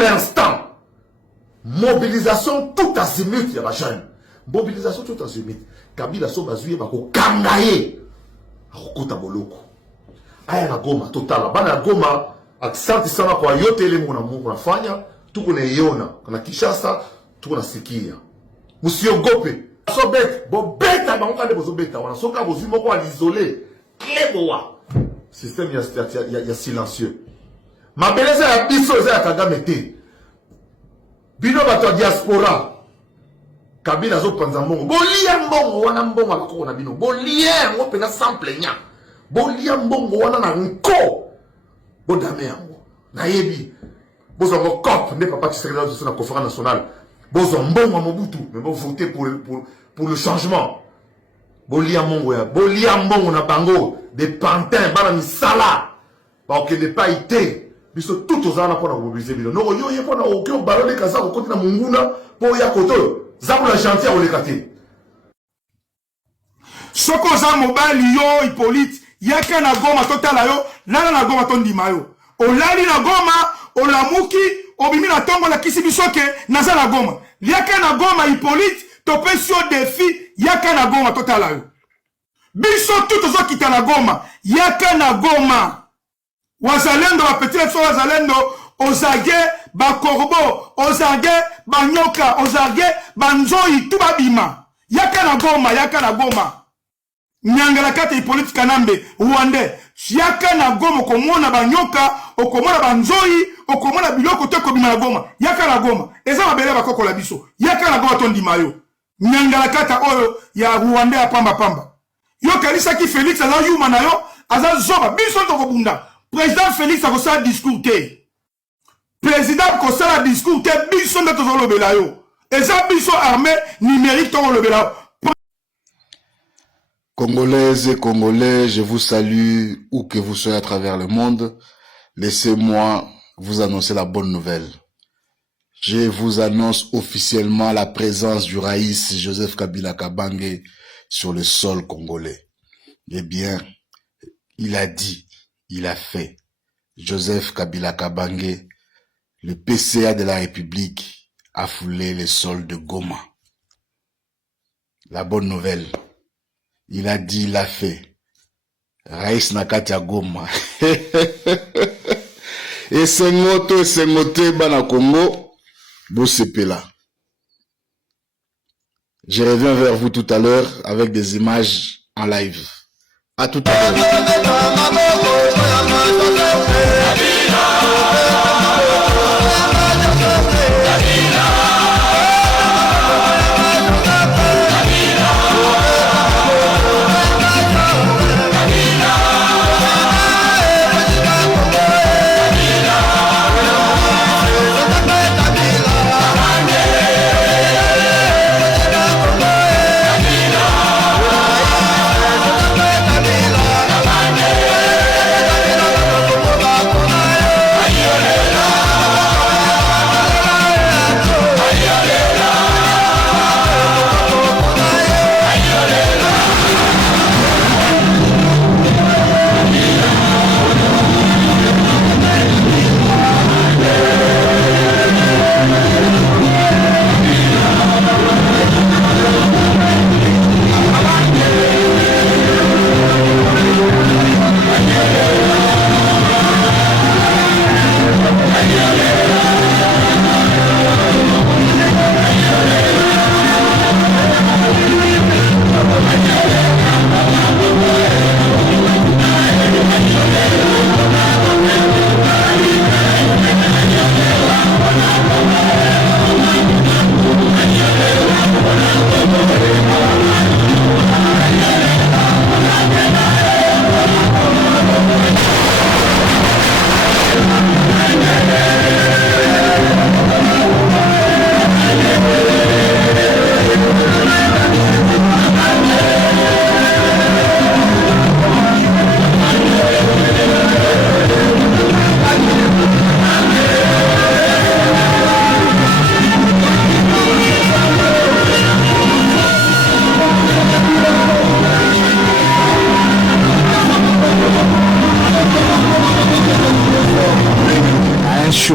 l'instant, mobilisation tout azimut, il y a des jeunes. Mobilisation tout azimut. Kabila so bazuye bako kangaye. Akokota boloko. Aya na Goma totala. Bana Goma aksanti sana kwa yote ile mungu nafanya. Tuko na yona. Kana Kinshasa tuko na sikia. Musiogope. So bête, bo beta bango de bozo beta. Wana soka bozu moko isolé. Klebowa. Système ya silencieux. Ma beleza ya biso za Kagame te. Bino bato diaspora. Kabila zo panza mbongo. Bolia mbongo wana mbongo akoko na bino. Bolia ngo pena sample nya. Bolia mbongo wana na nko. Bodame yango. Na yebi. Bozo ngo cop ne papa Tshisekedi sur la conférence nationale. Bozo mbongo Mobutu, mais bon voter pour le changement. Bolia mbongo ya. Bolia mbongo na bango des pantins bana misala. Ba que n'est pas été. Biso tout aux ana pour mobiliser bino. No yo ye pona o ke balole kaza ko kontina munguna po ya koto. Zabu la chantier au lekate. Soko za mobali yo Hippolyte, yaka na Goma totala yo, nana na Goma tondima yo. Olali na Goma, olamuki, obimi na tongo la kisi bisoke, naza na Goma. Yaka na Goma Hippolyte, tope sur défi, yaka na Goma totala yo. Biso tout ozo kita na Goma, yaka na Goma. Wazalendo wa petit so wazalendo, ozage ba korbo, ozage ba nyoka, ozage ba nzoi tuba bima. Yaka na Goma, yaka na Goma. Nyangala kate Hippolyte Kanambe, Rwandais. Yaka na Goma, okomona ba nyoka, okomona ba nzoi, okomona biloko toko bima na Goma. Yaka na Goma. Eza mabele ba koko la biso. Yaka na Goma tondi mayo. Nyangala kata oyo ya Rwandais pamba pamba. Yo kalisa ki Félix aza yuma na yo, aza zoba biso toko bunda. Président Félix a kosa discours te. Président kosa discours te biso nda tozo lobela yo. Eza biso armée numérique tozo lobela. Congolaises et Congolais, je vous salue où que vous soyez à travers le monde. Laissez-moi vous annoncer la bonne nouvelle. Je vous annonce officiellement la présence du Raïs Joseph Kabila Kabange sur le sol congolais. Eh bien, il a dit, il a fait. Joseph Kabila Kabange, le PCA de la République, a foulé le sol de Goma. La bonne nouvelle. Il a dit, il a fait. Raïs Nakatia Goma. Et Sengote, Bana Congo, Bosepela. Je reviens vers vous tout à l'heure avec des images en live. À tout à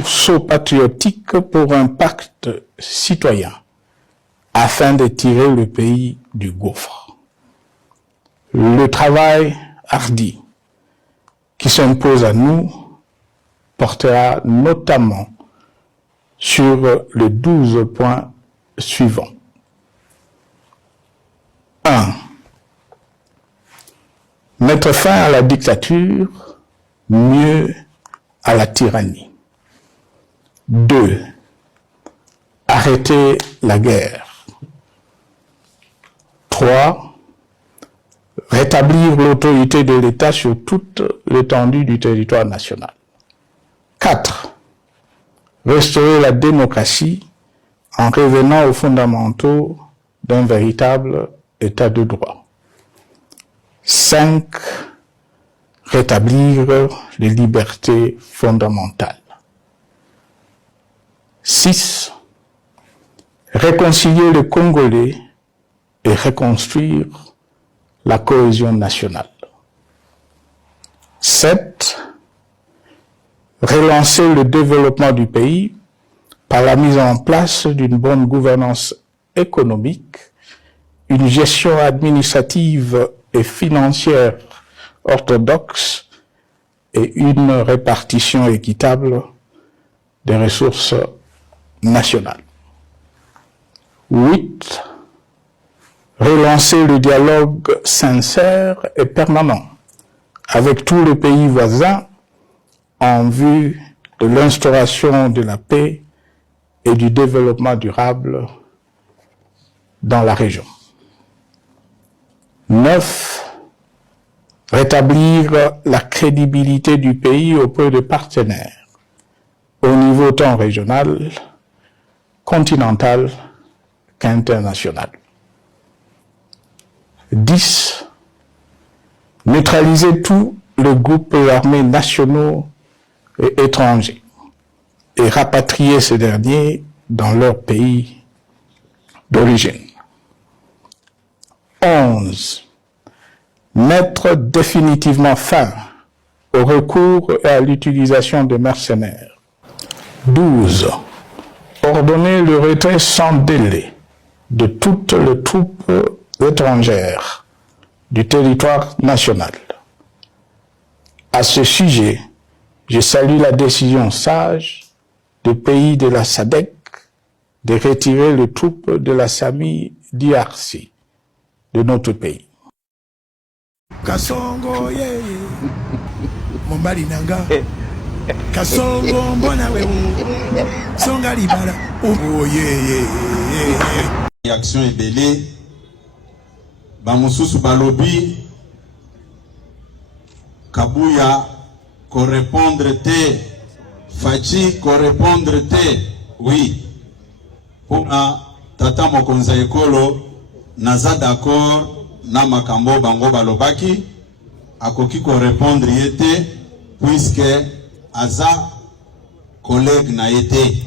sursaut patriotique pour un pacte citoyen afin de tirer le pays du gouffre. Le travail hardi qui s'impose à nous portera notamment sur les 12 points suivants. 1. Mettre fin à la dictature, mieux à la tyrannie. 2. Arrêter la guerre. 3. Rétablir l'autorité de l'État sur toute l'étendue du territoire national. 4. Restaurer la démocratie en revenant aux fondamentaux d'un véritable État de droit. 5. Rétablir les libertés fondamentales. 6. Réconcilier les Congolais et reconstruire la cohésion nationale. 7. Relancer le développement du pays par la mise en place d'une bonne gouvernance économique, une gestion administrative et financière orthodoxe et une répartition équitable des ressources nationales. 8. Relancer le dialogue sincère et permanent avec tous les pays voisins en vue de l'instauration de la paix et du développement durable dans la région. 9. Rétablir la crédibilité du pays auprès des partenaires au niveau tant régional, continental qu'international. 10. Neutraliser tous les groupes armés nationaux et étrangers et rapatrier ces derniers dans leur pays d'origine. 11. Mettre définitivement fin au recours et à l'utilisation de mercenaires. 12. Ordonner le retrait sans délai de toutes les troupes étrangères du territoire national. À ce sujet, je salue la décision sage des pays de la SADC de retirer les troupes de la SAMI d'IRC de notre pays. Kasongo ye Mombali nanga Kasongo mbona we Songa libala oh ye Réaction est belée Bamususu balobi Kabuya correspondre te Fachi correspondre te oui pour tata mokonza ekolo naza d'accord na makambo bango balobaki akoki correspondre yete puisque aza collègue na yete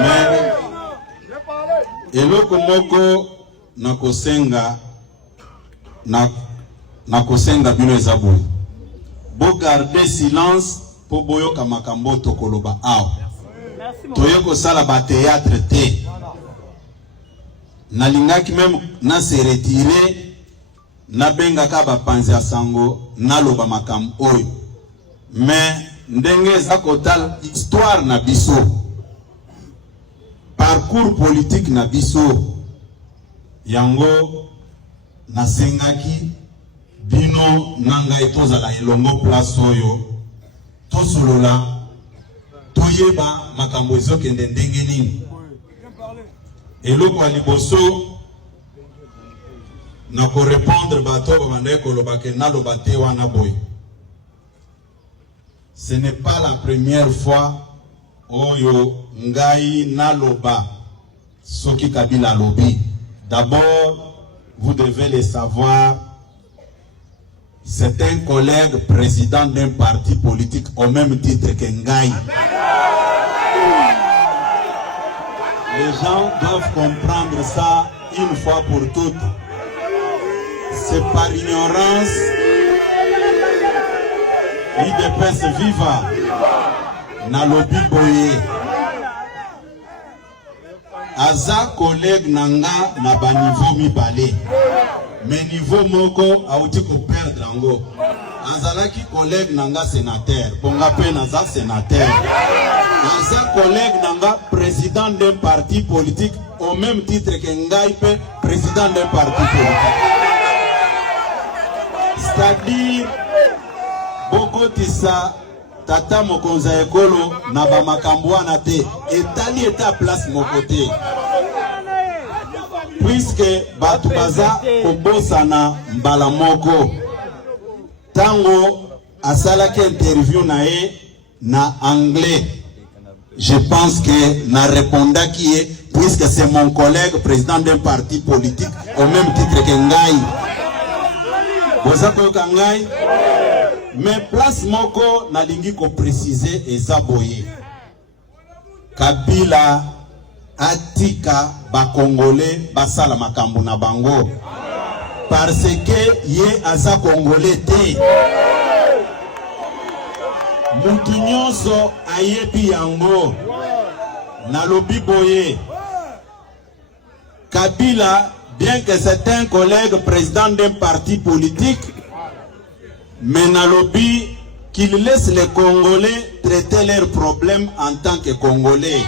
mais eloko moko nakosenga nakosenga bino ezabu bo garder silence po boyoka makambo tokoloba awa toyeko sala ba théâtre te nalingaki même na se retirer na benga ka ba panzi asango na loba makambo oyo mais ndenge za kotal histoire na biso parcours politique na biso yango nasengaki bino nanga etozala elongo place oyo tosolola toyeba makambo ezokende ndenge nini eloko ya liboso na ko répondre bato babandaki koloba ke naloba te wana boye. Ce n'est pas la première fois oyo ngai naloba soki Kabila lobi. D'abord, vous devez le savoir, c'est un collègue président d'un parti politique au même titre que Ngai. Les gens doivent comprendre ça une fois pour toutes. C'est par ignorance. IDPS viva. na lobi boye aza collègue nanga na ba niveau mibale mais niveau moko auti ko perdre ngo azalaki collègue nanga sénateur ponga pe naza sénateur aza collègue nanga président d'un parti politique au même titre que ngai pe président d'un parti politique, c'est-à-dire boko tisa tata mokonza ekolo na ba makambo wana te etali eta place mokote puisque batu baza kobosana mbala moko tango asalaki interview na ye na anglais. Je pense que na répondaki ye puisque c'est mon collègue président d'un parti politique au même titre que ngai boza koyoka ngai. Mais place moko na lingi ko préciser eza boye Kabila atika ba congolais basala makambo na bango parce que ye aza congolais te mutu nyonso ayebi yango na lobi boye Kabila, bien que c'est un collègue président d'un parti politique, mais na lobby qu'il laisse les Congolais traiter leurs problèmes en tant que Congolais.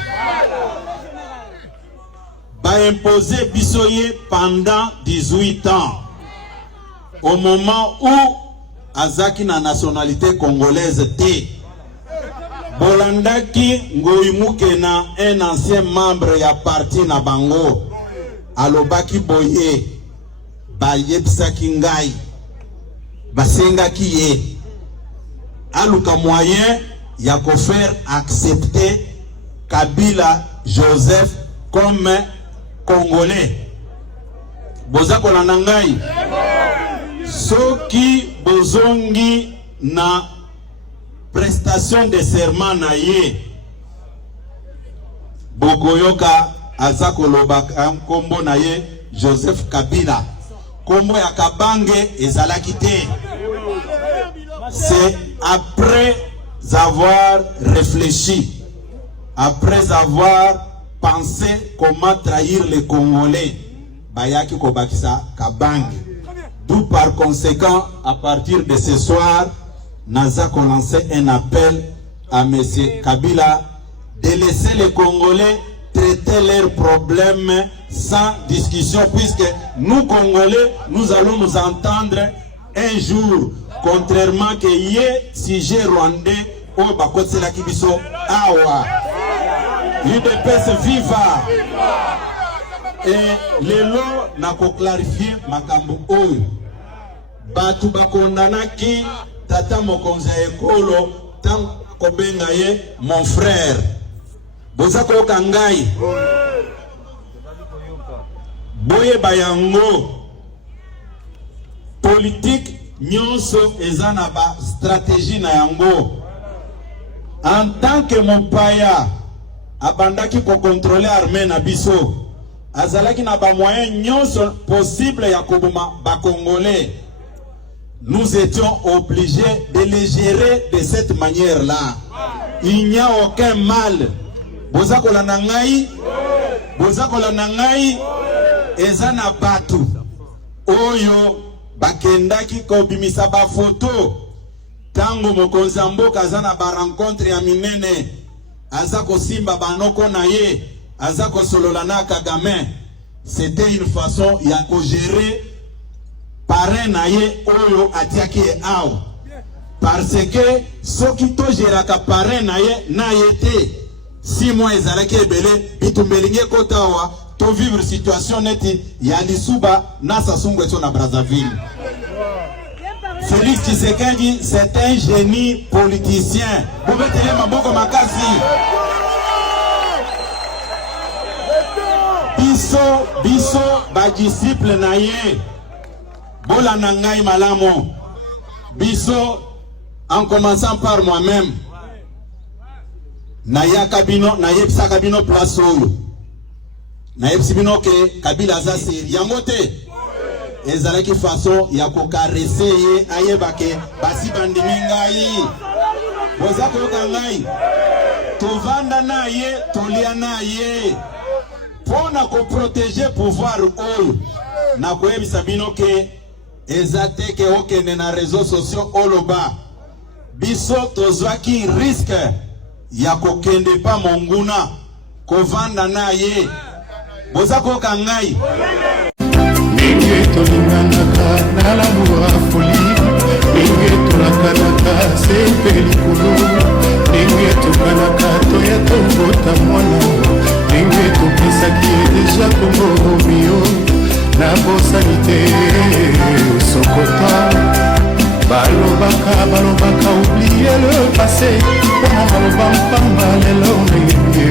Ba imposer Bissoye pendant 18 ans. Au moment où Azaki na nationalité congolaise té. Bolandaki Ngoyimuke na un ancien membre ya parti na bango. Alobaki boye ba yebsaki ngai. Basenga kiye aluka moyen ya ko faire accepter Kabila Joseph comme Congolais. Boza kolanda ngai soki bozongi na prestation de serment na ye bokoyoka azakoloba kombo na ye Joseph Kabila. Kombo ya Kabange ezalaki te. C'est après avoir réfléchi, après avoir pensé comment trahir les Congolais, bayaki kobakisa Kabange. D'où par conséquent, à partir de ce soir, Naza a lancé un appel à M. Kabila de laisser les Congolais traiter leurs problèmes sans discussion, puisque nous Congolais, nous allons nous entendre un jour, contrairement que yé sujet rwandais au bakotse la kibiso awa UDPS viva. Et les lots n'a ko clarifier makambo oyo batu bakondana ki tata mokonza ekolo tant kobenga ye mon frère bozako kangai boye bayango politique nyonso ezana ba stratégie na yango. En tant que mopaya abandaki ko contrôler armée na biso azalaki na ba moyen nyonso possible ya koboma ba congolais. Nous étions obligés de les gérer de cette manière-là. Il n'y a aucun mal. Bozako la nangai ezana batu oyo bakendaki kobimisa ba photo tango mokonzi mboka azana ba rencontre ya minene azako simba banoko na ye azako solola na Kagame. C'était une façon ya ko gérer parrain na ye oyo atiaki ao parce que soki to geraka parrain na ye na yete 6 mois ezalaki ebele bitumbelinge kotawa to vivre situation neti ya lisuba na Sassou Nguesso na Brazzaville. Félix Tshisekedi, c'est un génie politicien. Boubetele maboko makasi. Biso ba disciple na ye. Bola nangai malamo. Biso en commençant par moi-même. Naya Kabino, Naye Psa Kabino place oyo. Naye Psibino ke Kabila za seri yangote. Ezalaki façon ya ko caresser ye ayebake basi bandiminga yi. Boza ko kangai. tovanda na ye tolia na ye pona ko protéger pouvoir oyo na koyebisa bino ke eza te ke okende na réseaux sociaux oloba biso tozwaki risque ya kokende pa monguna kovanda na ye boza koyoka ngai ndenge tolinganaka na lamour ya folie ndenge tolakanaka se mpe likolo ndenge tokanaka toya tobota mwana ndenge topesaki ye deja kongo romio na bosani te sokota balobaka oublier le passé mpona maloba mpamba lelo ndenge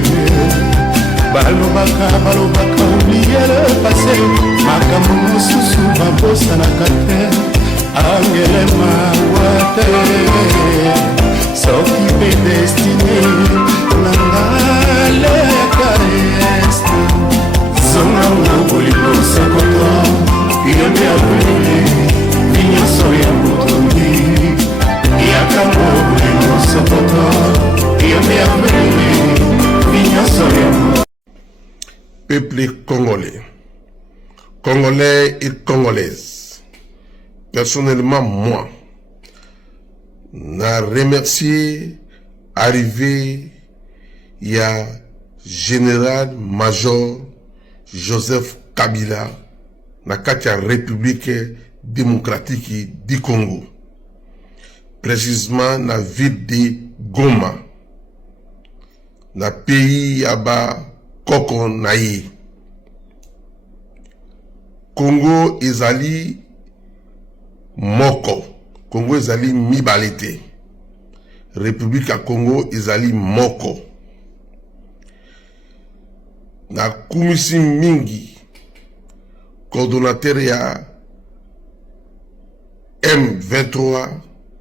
balobaka oublier le passé makambo mosusu babosanaka te angele mawa te soki mpe destine nangaleka este zonga bolingo sokoto yombe abolele nyonso ya motondi yakango bolingo sokoto yombe abolele nyonso ya motondi. Peuple congolais, Congolais et Congolaises, personnellement moi, n'a remercié arrivé il y a général-major Joseph Kabila na kati ya République démocratique du Congo, précisément na ville de Goma, na pays yaba Koko naye. Congo ezali moko. Congo ezali mibalete. République ya Congo ezali moko. Na kumisi mingi coordonnateur ya M23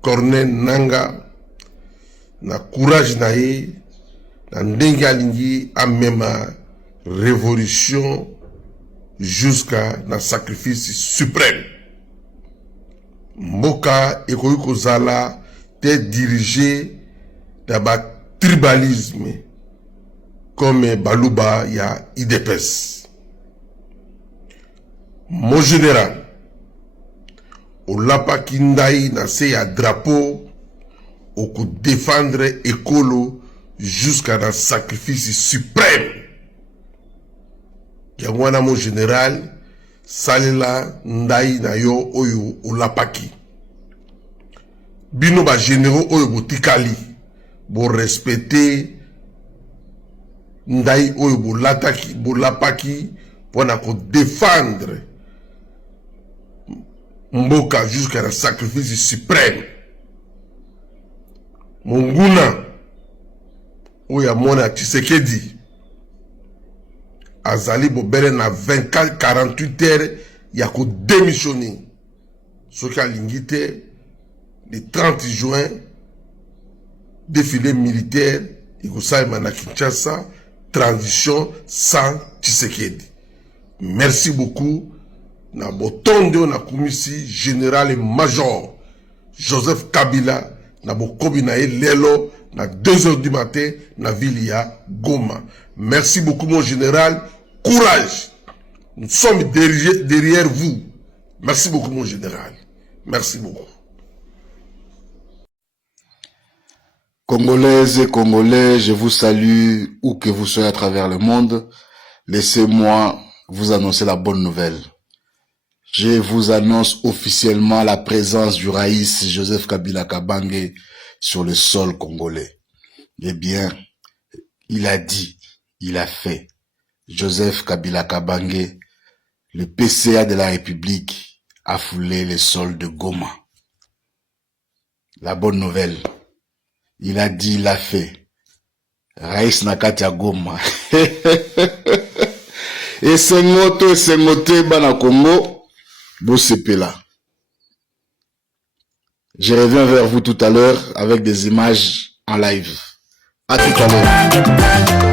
Corneille Nanga na courage naye na ndenge alingi amema révolution jusqu'à na sacrifice suprême. Mboka ekoki kozala te dirigé dans tribalisme comme baluba ya IDPS. Mon général olapa kindai na se ya drapeau oko défendre écolo jusqu'à un sacrifice suprême. Yangwana mon général salela ndai na yo oyo olapaki. Bino ba généraux oyo botikali bo respecter ndai oyo bolapaki pona ko défendre mboka jusqu'à un sacrifice suprême. Monguna oya mona Tshisekedi azali bobele na 24-48 heures ya ko démissionner. Soki alingi te le 30 juin défilé militaire ikosalema na Kinshasa, transition sans Tshisekedi. Merci beaucoup na botondo na komisi général et major Joseph Kabila na bokobi na lelo na 2h du matin na ville ya Goma. Merci beaucoup mon général, courage. Nous sommes derrière vous. Merci beaucoup mon général. Merci beaucoup. Congolaises et Congolais, je vous salue où que vous soyez à travers le monde. Laissez-moi vous annoncer la bonne nouvelle. Je vous annonce officiellement la présence du Raïs Joseph Kabila Kabange sur le sol congolais. Eh bien, il a dit, il a fait. Joseph Kabila Kabange, le PCA de la République, a foulé le sol de Goma. La bonne nouvelle, il a dit, il a fait. Raïs Nakatia Goma. Et Sengote, Bana Congo, Bosepela. Je reviens vers vous tout à l'heure avec des images en live. À tout à l'heure.